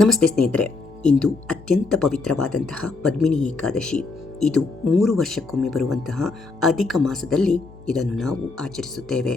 ನಮಸ್ತೆ ಸ್ನೇಹಿತರೆ, ಇಂದು ಅತ್ಯಂತ ಪವಿತ್ರವಾದಂತಹ ಪದ್ಮಿನಿ ಏಕಾದಶಿ. ಇದು 3 ವರ್ಷಕ್ಕೊಮ್ಮೆ ಬರುವಂತಹ ಅಧಿಕ ಮಾಸದಲ್ಲಿ ಇದನ್ನು ನಾವು ಆಚರಿಸುತ್ತೇವೆ.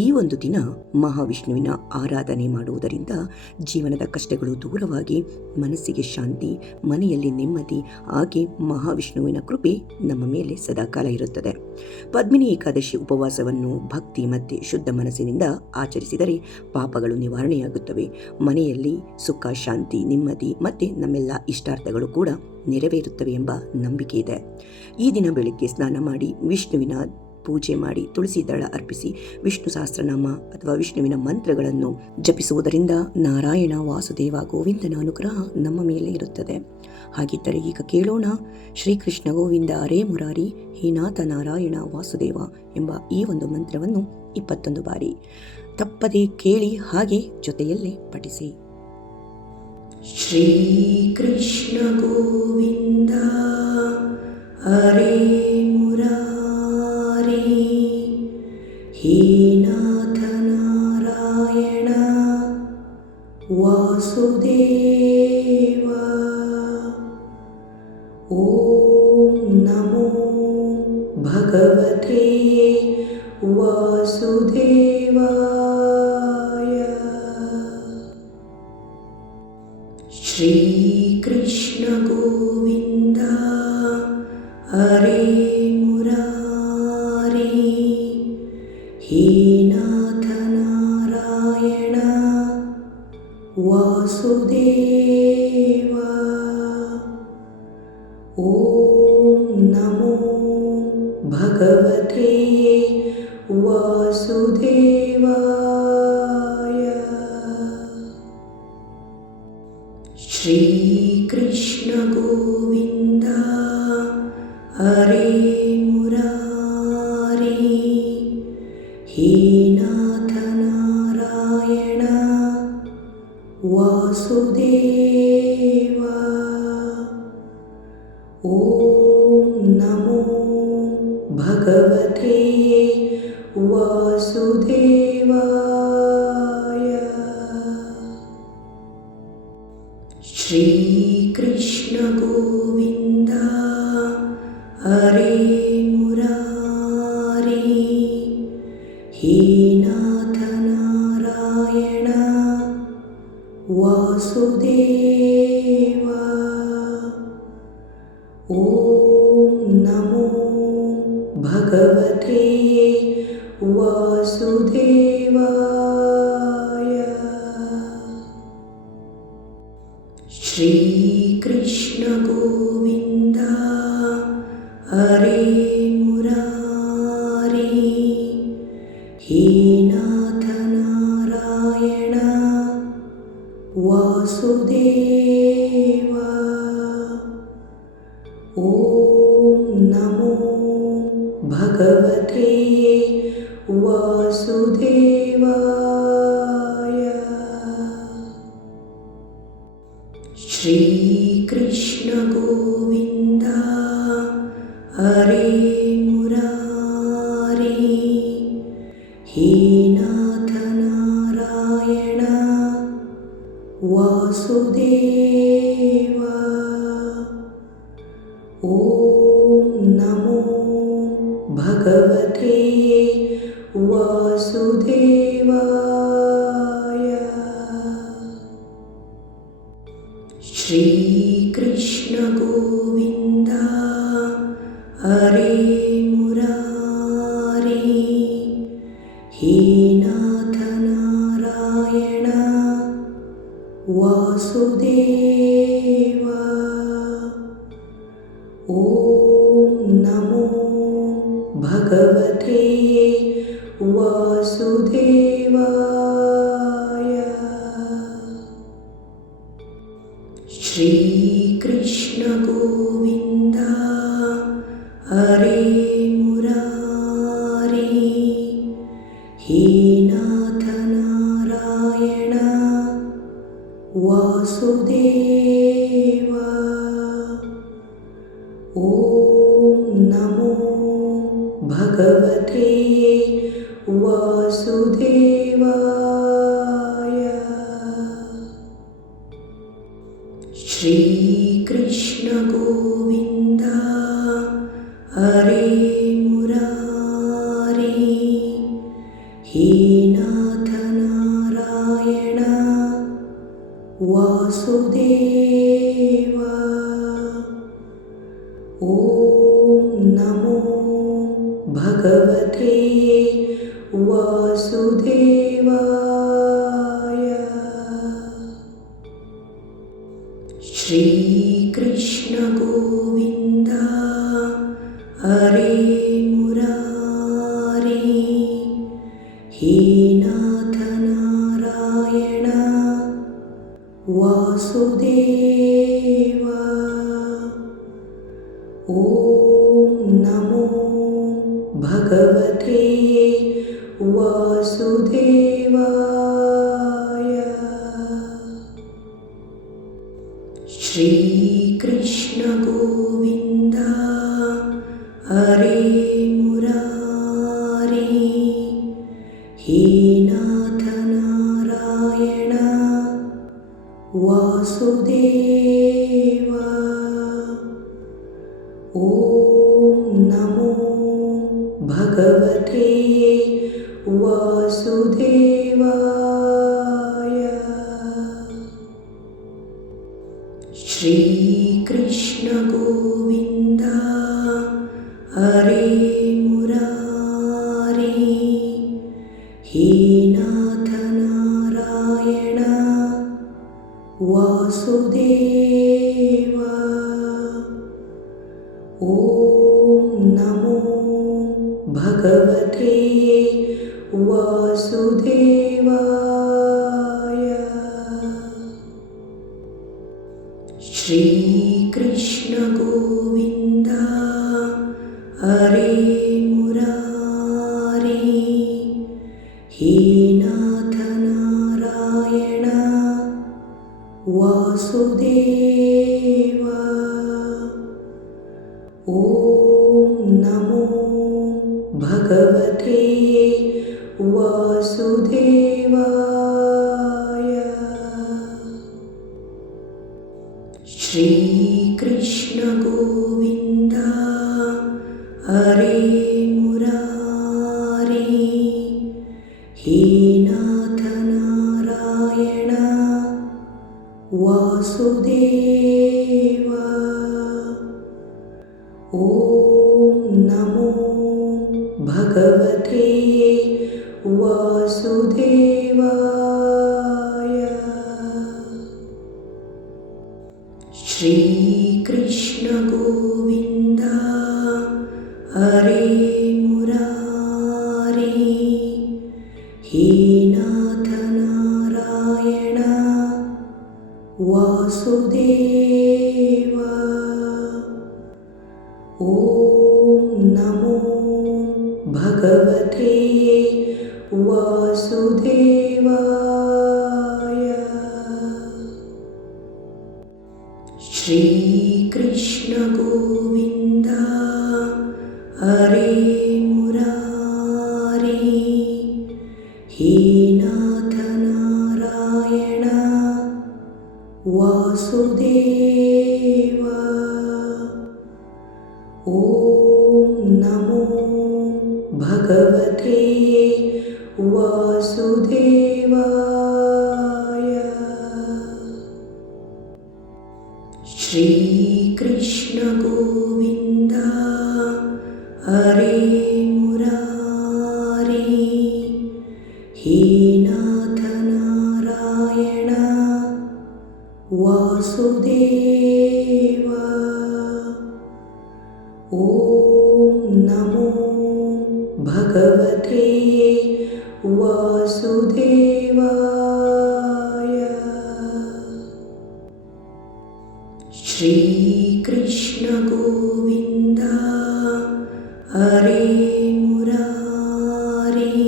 ಈ ಒಂದು ದಿನ ಮಹಾವಿಷ್ಣುವಿನ ಆರಾಧನೆ ಮಾಡುವುದರಿಂದ ಜೀವನದ ಕಷ್ಟಗಳು ದೂರವಾಗಿ ಮನಸ್ಸಿಗೆ ಶಾಂತಿ, ಮನೆಯಲ್ಲಿ ನೆಮ್ಮದಿ, ಹಾಗೆ ಮಹಾವಿಷ್ಣುವಿನ ಕೃಪೆ ನಮ್ಮ ಮೇಲೆ ಸದಾಕಾಲ ಇರುತ್ತದೆ. ಪದ್ಮಿನಿ ಏಕಾದಶಿ ಉಪವಾಸವನ್ನು ಭಕ್ತಿ ಮತ್ತು ಶುದ್ಧ ಮನಸ್ಸಿನಿಂದ ಆಚರಿಸಿದರೆ ಪಾಪಗಳು ನಿವಾರಣೆಯಾಗುತ್ತವೆ. ಮನೆಯಲ್ಲಿ ಸುಖ, ಶಾಂತಿ, ನೆಮ್ಮದಿ ಮತ್ತು ನಮ್ಮೆಲ್ಲ ಇಷ್ಟಾರ್ಥಗಳು ಕೂಡ ನೆರವೇರುತ್ತವೆ ಎಂಬ ನಂಬಿಕೆ ಇದೆ. ಈ ದಿನ ಬೆಳಿಗ್ಗೆ ಸ್ನಾನ ಮಾಡಿ ವಿಷ್ಣುವಿನ ಪೂಜೆ ಮಾಡಿ ತುಳಸಿ ದಳ ಅರ್ಪಿಸಿ ವಿಷ್ಣು ಸಹಸ್ರನಾಮ ಅಥವಾ ವಿಷ್ಣುವಿನ ಮಂತ್ರಗಳನ್ನು ಜಪಿಸುವುದರಿಂದ ನಾರಾಯಣ, ವಾಸುದೇವ, ಗೋವಿಂದನ ಅನುಗ್ರಹ ನಮ್ಮ ಮೇಲೆ ಇರುತ್ತದೆ. ಹಾಗಿದ್ದರೆ ಈಗ ಕೇಳೋಣ ಶ್ರೀಕೃಷ್ಣ ಗೋವಿಂದ ಹರೇ ಮುರಾರಿ, ಹೇ ನಾಥ ನಾರಾಯಣ ವಾಸುದೇವ ಎಂಬ ಈ ಒಂದು ಮಂತ್ರವನ್ನು 21 ಬಾರಿ ತಪ್ಪದೇ ಕೇಳಿ, ಹಾಗೆ ಜೊತೆಯಲ್ಲೇ ಪಠಿಸಿ. ಶ್ರೀ ಕೃಷ್ಣ ಗೋವಿಂದ ಹರೇ ಮುರಾರಿ, ಹೇ ನಾಥ ನಾರಾಯಣ ವಾಸುದೇವ. ಓಂ ನಮೋ ಭಗವತೆ ವಾಸುದೇವಾಯ. ಶ್ರೀ ಕೃಷ್ಣ ಗೋವಿಂದ ಹರೇ ಮುರಾರಿ, ಹೇ ನಾಥ ನಾರಾಯಣ ವಾಸುದೇವ. ಓಂ ನಮೋ ಭಗವತೆ ವಾಸುದೇವಾಯ. ಶ್ರೀ ಕೃಷ್ಣ ಗೋವಿಂದ ಹರೇ ಮುರಾರಿ, ಹೇ ನಾಥ ನಾರಾಯಣ ವಾಸುದೇವ. ಓಂ ನಮೋ ಭಗವತೆ ವಾಸುದೇವಾಯ. ಶ್ರೀ ಕೃಷ್ಣ ಗೋವಿಂದ ಹರೇ ಮುರಾರಿ, ಹೇ ನಾಥ ನಾರಾಯಣ ವಾಸುದೇವ. ಓಂ ನಮೋ ಭಗವತೆ ವಾಸುದೇವಾಯ. ಶ್ರೀ ಕೃಷ್ಣ ಗೋವಿಂದ ಹರೇ ಮುರಾರಿ, ಹೇ ನಾಥ ನಾರಾಯಣ ವಾಸುದೇವ. ಓಂ ನಮೋ ಭಗವತೆ ವಾಸುದೇವಾಯ. ಶ್ರೀ ಕೃಷ್ಣ ಗೋವಿಂದ ಹರೇ ಮುರಾರಿ, ಹೇ ನಾಥ ನಾರಾಯಣ ವಾಸುದೇವ. ಓಂ ನಮೋ ಭಗವತೆ ವಾಸುದೇವಾಯ. ಶ್ರೀ ಕೃಷ್ಣ ಗೋವಿಂದ ಹರೇ ಮುರಾರಿ, ಹೇ ನಾಥ ನಾರಾಯಣ ವಾಸುದೇವ. ಓಂ ನಮೋ ಭಗವತೆ ವಾಸುದೇವಾಯ. ಶ್ರೀ ಕೃಷ್ಣ ಗೋವಿಂದ ಹರೇ ಮುರಾರಿ, ಹೇ ನಾಥ ನಾರಾಯಣ ವಾಸುದೇವ. ಓಂ ನಮೋ ಭಗವತೆ ವಾಸುದೇವಾಯ. श्रीकृष्ण गोविन्द हरे मुरारी हे नाथ नारायण वासुदेव ॐ नमो भगवते वासुदेवाय। श्रीकृष्ण गोविन्द हरे मुरारी हे नाथ नारायण वासुदेव ॐ नमो भगवते वासुदेवाय। श्रीकृष्ण गोविन्द हरे मुरारी हे नाथ नारायण वासुदेव ॐ नमो भगवते वासुदेवाय। श्रीकृष्ण गोविन्द हरे मुरारी हे नाथ नारायण वासुदेव ॐ नमो भगवते वासुदेवाय। श्रीकृष्ण गोविन्द हरे मुरारी हे नाथ नारायण वासुदेव ॐ नमो भगवते वासुदेवाय। श्रीकृष्ण गोविन्द हरे मुरारी हे नाथ नारायण वासुदेव ॐ नमो भगवते वासुदेवाय। श्रीकृष्ण गोविन्द हरे मुरारी हे नाथ नारायण वासुदेव ॐ नमो भगवते वासुदेवाय। श्रीकृष्ण गोविन्द हरे मुरारी हे नाथ नारायण वासुदेव ॐ नमो भगवते वासुदेवाय। श्रीकृष्ण गोविन्द हरे मुरारी हे नाथ नारायण वासुदेव ॐ नमो भगवते वासुदेवाय। श्रीकृष्ण गोविन्द हरे मुरारी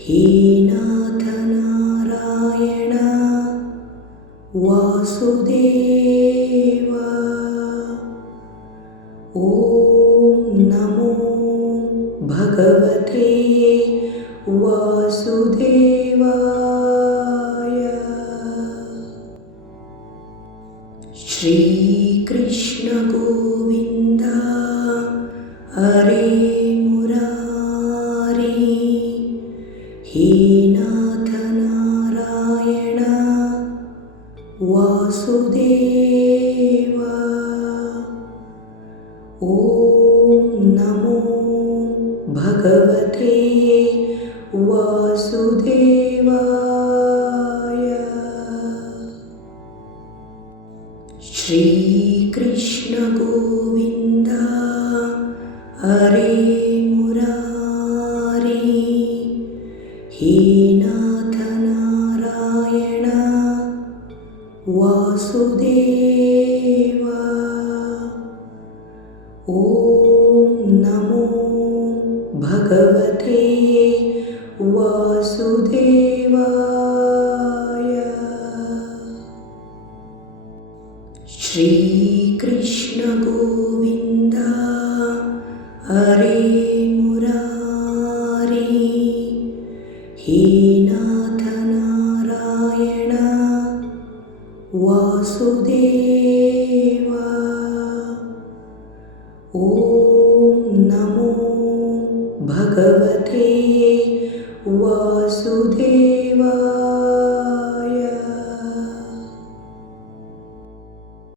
हे नाथ नारायण वासुदेव ॐ नमो भगवते वासुदेवाय। श्रीकृष्ण गोविन्द हरे मुरारी हे नाथ नारायण वासुदेव ॐ नमो भगवते वासुदेवाय। श्रीकृष्ण गोविन्द हरे मुरारी हे नाथ नारायण वासुदेव ॐ नमो भगवते वासुदेवाय। श्रीकृष्ण गोविन्द हरे मुरारी हे नाथ नारायण वासुदेव ॐ नमो भगवते वासुदेवाय।